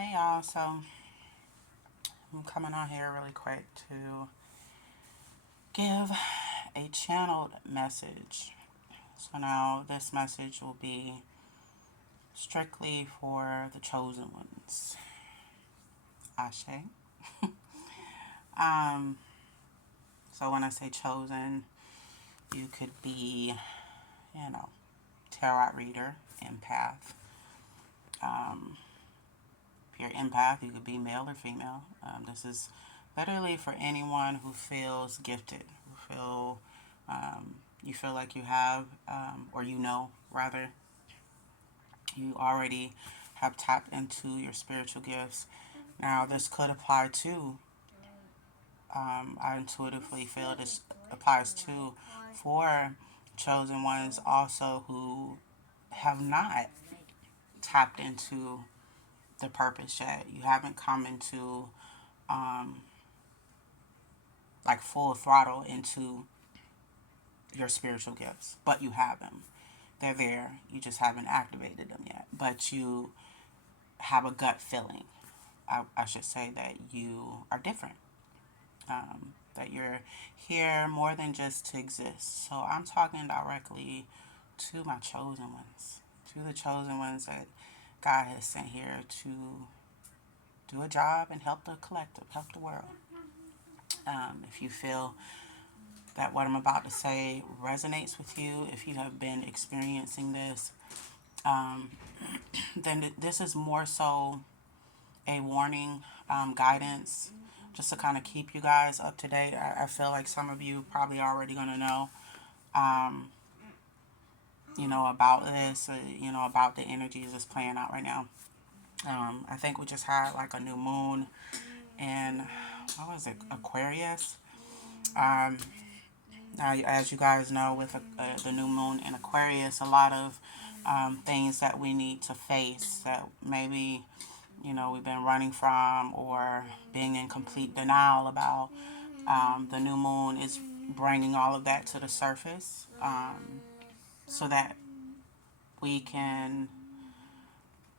Hey y'all, so I'm coming on here really quick to give a channeled message. So now this message will be strictly for the chosen ones. Ashe. Um, so when I say chosen, you could be, you know, tarot reader, empath. Um, if you're empath, you could be male or female. This is literally for anyone who feels gifted, who you feel like you have, or you know, rather, you already have tapped into your spiritual gifts. Now, this could apply to, I intuitively feel this applies to for chosen ones also who have not tapped into the purpose yet. You haven't come into um, like full throttle into your spiritual gifts, but you have them. They're there. You just haven't activated them yet. But you have a gut feeling. I should say that you are different. That you're here more than just to exist. So I'm talking directly to my chosen ones, to the chosen ones that God has sent here to do a job and help the collective, help the world. If you feel that what I'm about to say resonates with you, if you have been experiencing this, um, then this is more so a warning, guidance, just to kind of keep you guys up to date. I feel like some of you probably already going to know, um, about this, about the energies that's playing out right now. I think we just had like a new moon in, what was it, Aquarius. Um, Now, as you guys know, with the new moon in Aquarius, a lot of things that we need to face that maybe, we've been running from or being in complete denial about. The new moon is bringing all of that to the surface, so that we can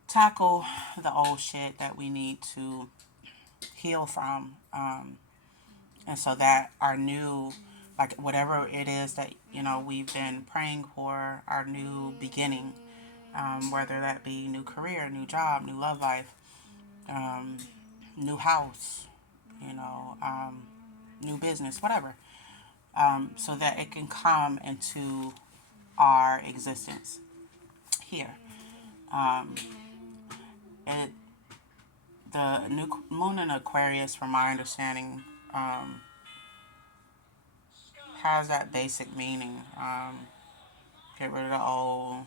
tackle the old shit that we need to heal from. And so that our new, like whatever it is that we've been praying for, our new beginning, whether that be new career, new job, new love life, um, new house, you know um, new business, whatever, so that it can come into our existence here. um, it The new moon in Aquarius, from my understanding, um, has that basic meaning. Get rid of the old,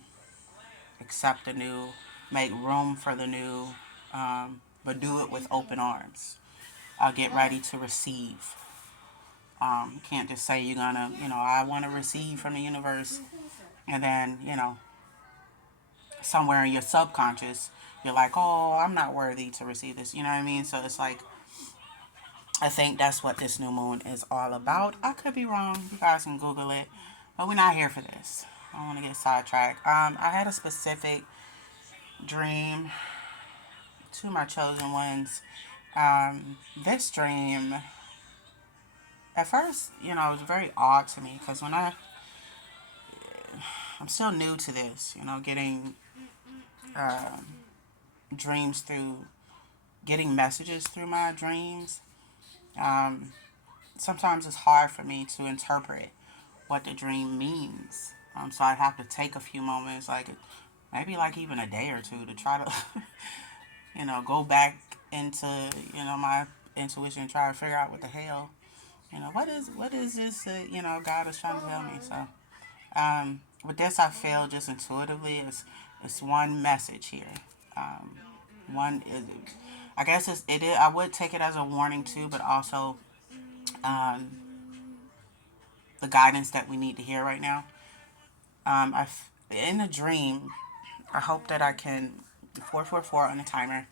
accept the new, make room for the new, but do it with open arms. Get ready to receive. You can't just say you're gonna, I want to receive from the universe, and then, somewhere in your subconscious, you're like, oh, I'm not worthy to receive this. You know what I mean? So it's like, I think that's what this new moon is all about. I could be wrong. You guys can Google it, but we're not here for this. I don't want to get sidetracked. I had a specific dream to my chosen ones. This dream, at first, it was very odd to me because I'm still new to this, getting um, dreams through, getting messages through my dreams. Um, Sometimes it's hard for me to interpret what the dream means. So I have to take a few moments, like maybe like even a day or two, to try to, go back into, my intuition and try to figure out what the hell, what is this, God is trying to tell me. So, with this, I feel just intuitively, it's one message here. Um, one is, I guess it is. I would take it as a warning too, but also um, the guidance that we need to hear right now. In a dream, I hope that I can 444 on the timer.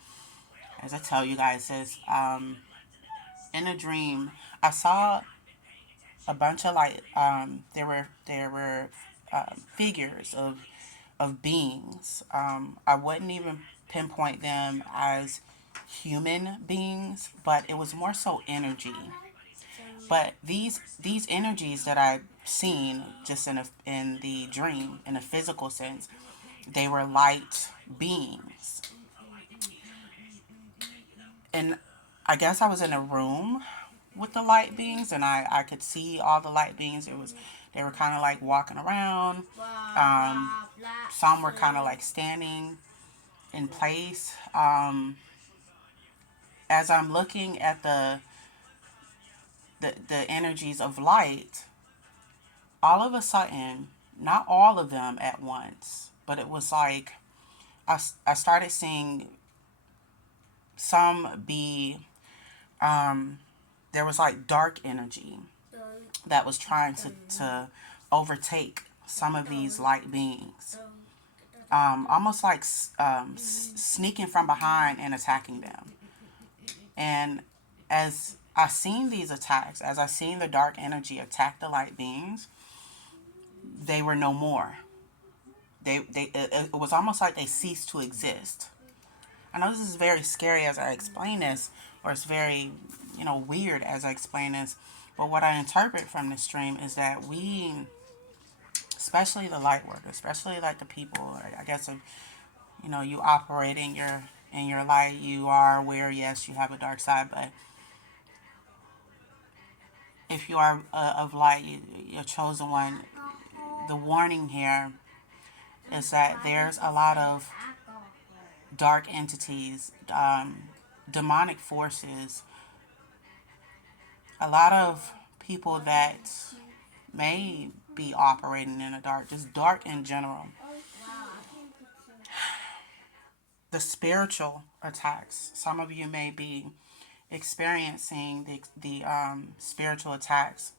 As I tell you guys this, in a dream, I saw a bunch of like, there were figures of beings. I wouldn't even pinpoint them as human beings, but it was more so energy. But these energies that I seen just in the dream, in a physical sense, they were light beings. And I guess I was in a room with the light beings, and I could see all the light beings. They were kind of like walking around. Um, some were kind of like standing in place. As I'm looking at the energies of light, all of a sudden, not all of them at once, but it was like I started seeing some be, um, there was like dark energy that was trying to overtake some of these light beings. Almost like sneaking from behind and attacking them. And as I seen these attacks, as I seen the dark energy attack the light beings, they were no more. It was almost like they ceased to exist. I know this is very scary as I explain this, or it's very, weird as I explain this. But what I interpret from this stream is that we, especially the light work, especially like the people, I guess, if, you operate in your light, you are aware. Yes, you have a dark side, but if you are of light, you're chosen one. The warning here is that there's a lot of dark entities, demonic forces, a lot of people that may be operating in the dark, just dark in general. The spiritual attacks. Some of you may be experiencing the spiritual attacks.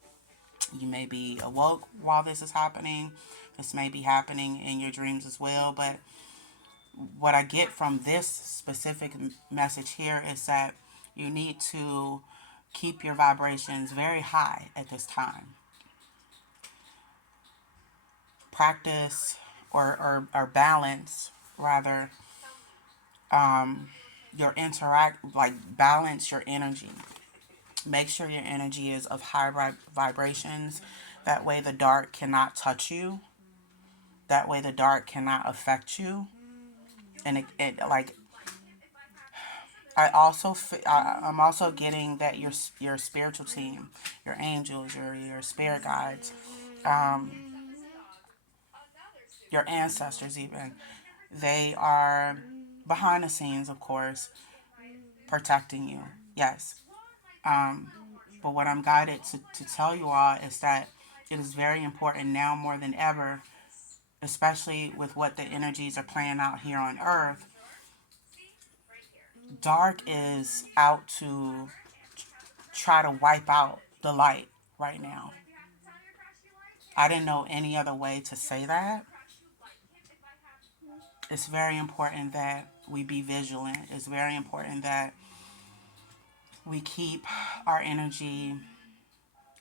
You may be awoke while this is happening. This may be happening in your dreams as well. But what I get from this specific message here is that you need to keep your vibrations very high at this time. Practice or balance, rather, your interact, like balance your energy. Make sure your energy is of high vibrations. That way the dark cannot touch you. That way the dark cannot affect you. And it like I'm also getting that your spiritual team, your angels, your spirit guides, um, your ancestors even, they are behind the scenes, of course, protecting you. Yes. Um, but what I'm guided to tell you all is that it is very important now more than ever, especially with what the energies are playing out here on Earth. Dark is out to try to wipe out the light right now. I didn't know any other way to say that. It's very important that we be vigilant. It's very important that we keep our energy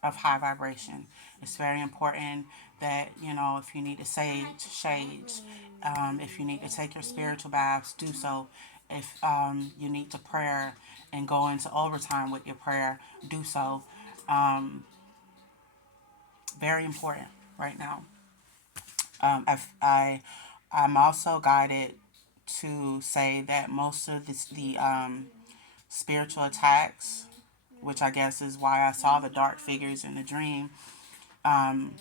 of high vibration. It's very important that, if you need to sage, shade. If you need to take your spiritual baths, do so. If you need to prayer and go into overtime with your prayer, do so. Um, Very important right now. I'm also guided to say that most of the spiritual attacks, which I guess is why I saw the dark figures in the dream, um,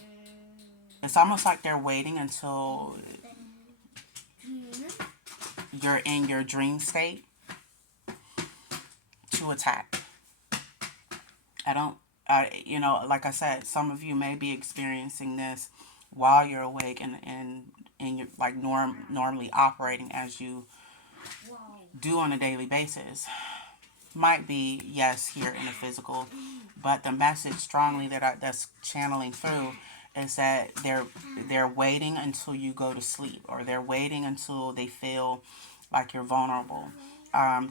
it's almost like they're waiting until you're in your dream state to attack. I don't, like I said, some of you may be experiencing this while you're awake and you're like normally operating as you do on a daily basis. Might be, yes, here in the physical, but the message strongly that's channeling through is that they're waiting until you go to sleep, or they're waiting until they feel like you're vulnerable.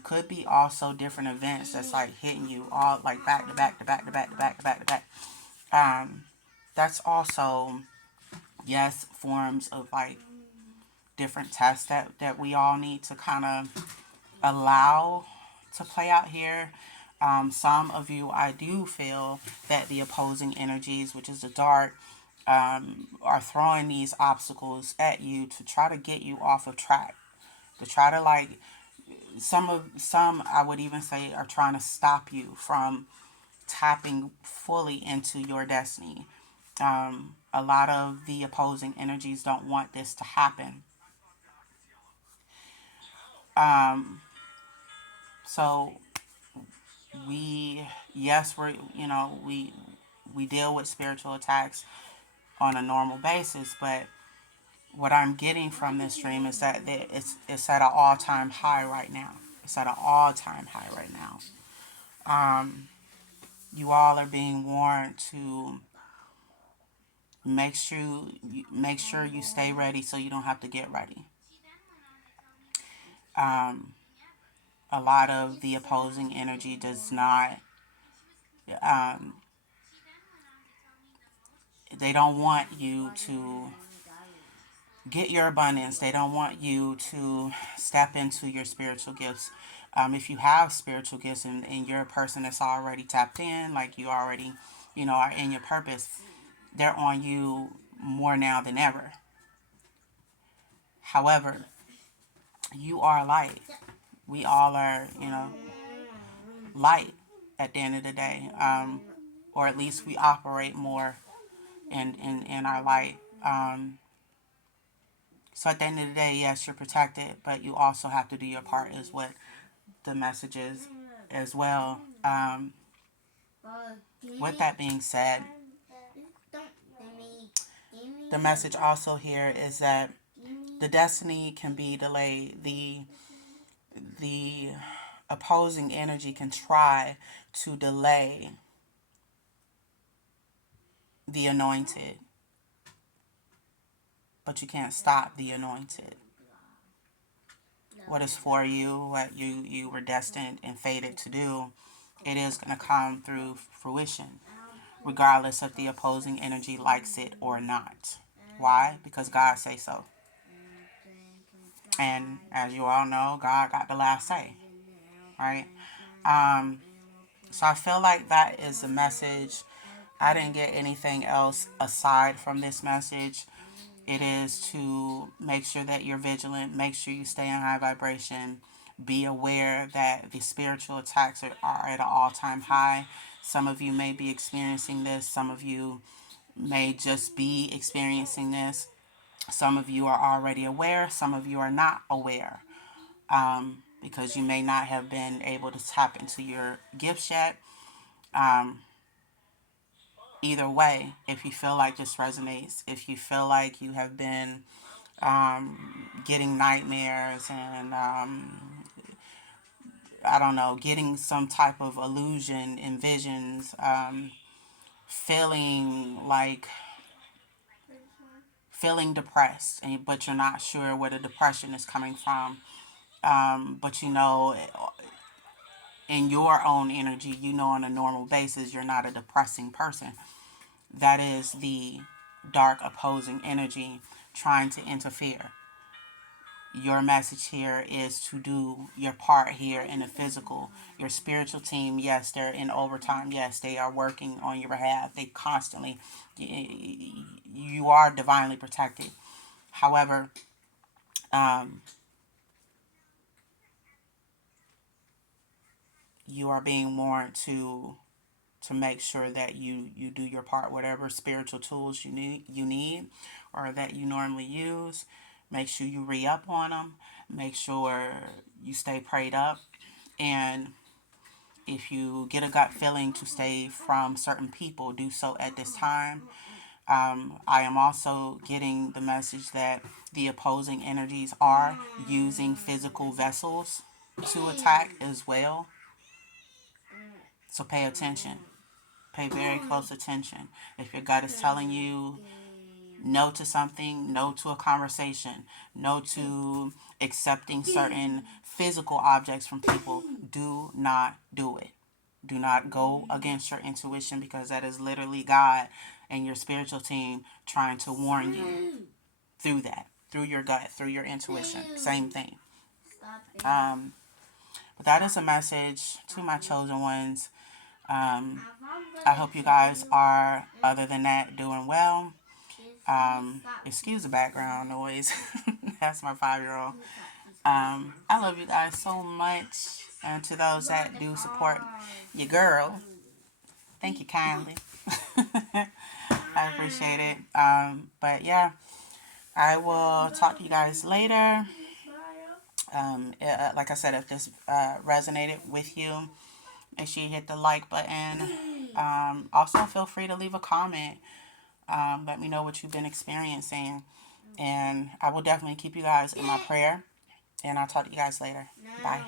Could be also different events that's like hitting you all like back to back to back to back to back to back to back. Um, that's also, yes, forms of like different tests that we all need to kind of allow to play out here. Some of you, I do feel that the opposing energies, which is the dark, are throwing these obstacles at you to try to get you off of track. To try to like some I would even say are trying to stop you from tapping fully into your destiny. A lot of the opposing energies don't want this to happen. Um, so we, yes, we deal with spiritual attacks on a normal basis, but what I'm getting from this dream is that it's at an all time high right now. It's at an all time high right now. Um, you all are being warned to make sure you stay ready so you don't have to get ready. Um, a lot of the opposing energy does not. Um, they don't want you to get your abundance. They don't want you to step into your spiritual gifts. If you have spiritual gifts and you're a person that's already tapped in, like you already, are in your purpose, they're on you more now than ever. However, you are light. We all are, light at the end of the day. Or at least we operate more in our light. So at the end of the day, yes, you're protected, but you also have to do your part, is what the message is as well. With that being said, the message also here is that the destiny can be delayed. The opposing energy can try to delay the anointed, but you can't stop the anointed. What is for you, what you were destined and fated to do, it is going to come through fruition, regardless if the opposing energy likes it or not. Why? Because God say so. And as you all know, God got the last say, right? So I feel like that is the message. I didn't get anything else aside from this message. It is to make sure that you're vigilant, make sure you stay in high vibration, be aware that the spiritual attacks are at an all-time high. Some of you may be experiencing this. Some of you may just be experiencing this. Some of you are already aware. Some of you are not aware, because you may not have been able to tap into your gifts yet. Either way, if you feel like this resonates, if you feel like you have been getting nightmares and I don't know, getting some type of illusion and visions, feeling like feeling depressed, but you're not sure where the depression is coming from. But in your own energy, on a normal basis, you're not a depressing person. That is the dark opposing energy trying to interfere. Your message here is to do your part here in the physical. Your spiritual team, yes, they're in overtime. Yes, they are working on your behalf. They constantly, you are divinely protected. However, you are being warned to make sure that you do your part. Whatever spiritual tools you need or that you normally use, make sure you re-up on them. Make sure you stay prayed up. And if you get a gut feeling to stay from certain people, do so at this time. I am also getting the message that the opposing energies are using physical vessels to attack as well. So pay attention. Pay very close attention. If your gut is telling you no to something, no to a conversation, no to accepting certain physical objects from people, do not do it. Do not go against your intuition, because that is literally God and your spiritual team trying to warn you through that, through your gut, through your intuition. Same thing. But that is a message to my chosen ones. I hope you guys are, other than that, doing well. Excuse the background noise. That's my 5-year-old. I love you guys so much. And to those that do support your girl, thank you kindly. I appreciate it. But yeah, I will talk to you guys later. Like I said, if this resonated with you, make sure you hit the like button. Also, feel free to leave a comment. Let me know what you've been experiencing. And I will definitely keep you guys in my prayer. And I'll talk to you guys later. Bye.